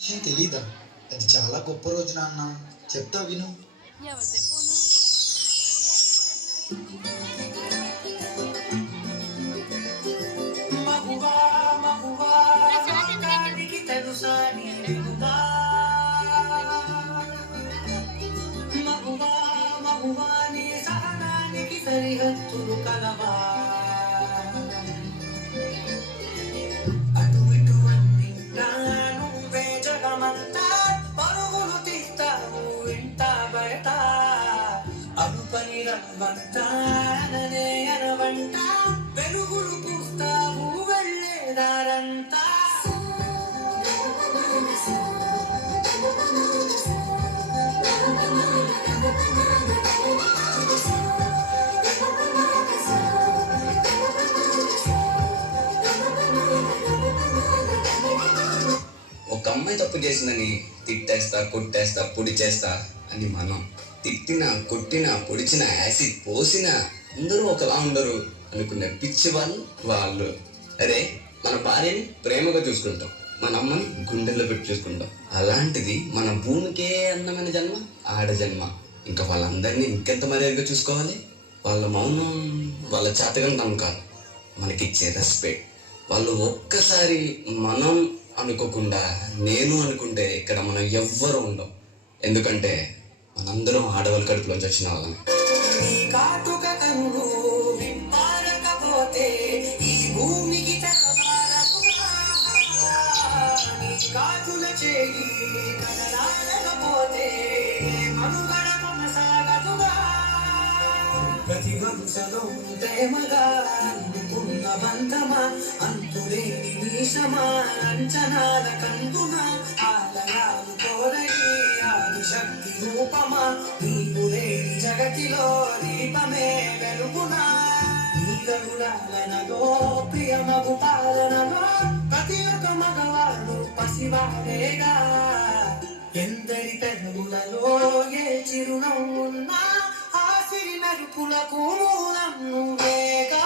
విషయం తెలీదా? అది చాలా గొప్ప రోజు నాన్న. చెప్తా విను. ఎవరిదే ఫోను? మగువా మగువా నా చాట్ ఎందుకు ఎక్కింది? కానికి తెలుసా నీ విలువా మగువా మగువా నీ సహనానికి సరిహద్దులు కలవా అటు ఇటు అన్నింటా నువ్వే జగమంతా పరుగులు తీస్తావు ఇంట బయట అడుపని రమ్మంతా అననే అనవంట వెలుగులు పూస్తావు వెళ్ళేదారంతా ఒక అమ్మాయి తప్పు చేసిందని తిట్టేస్తా కొట్టేస్తా పొడి చేస్తా అని మనం తిట్టినా కొట్టినా పొడిచినా యాసిడ్ పోసినా అందరూ ఒకలా ఉండరు అనుకునే పిచ్చి వాళ్ళు. అరే మన భార్యని ప్రేమగా చూసుకుంటాం, మన అమ్మని గుండెల్లో పెట్టి చూసుకుంటాం. అలాంటిది మన భూమికే అందమైన జన్మ ఆడ జన్మ. ఇంకా వాళ్ళందరినీ ఇంకెంత మర్యాదగా చూసుకోవాలి. వాళ్ళ మౌనం వాళ్ళ చేతకంతం కాదు, మనకిచ్చే రెస్పెక్ట్. వాళ్ళు ఒక్కసారి మనం అనుకోకుండా నేను అనుకుంటే ఇక్కడ మనం ఎవ్వరు ఉండం. ఎందుకంటే మనందరం ఆడవాళ్ళ కడుపులోంచి వచ్చిన వాళ్ళని. ఈ కాటుక కన్ను విప్పారకపోతే ఈ భూమికి తగవాలకురా. నీ కాటుల చేయి కదలాడకపోతే మనుగడ కొనసాగదుగా. ప్రతి వంశలో ప్రేమగా అందుకున్న బంధమా అంతులేని మీసమా అంచనాల కందున ఆలయాలు కోరని ఆదిశక్తి రూపమా నీవు లేని జగతిలో దీపమే వెలుగునా. నీ కరుణాలనలో ప్రియమగు పాలనలో ప్రతి ఒక్క మగవాడు పసివాడేగా. ఎందరి పెదవులలో ఏ చిరునవ్వున్నా ఆ సిరి మెరుపులకు మూలం నువ్వేగా.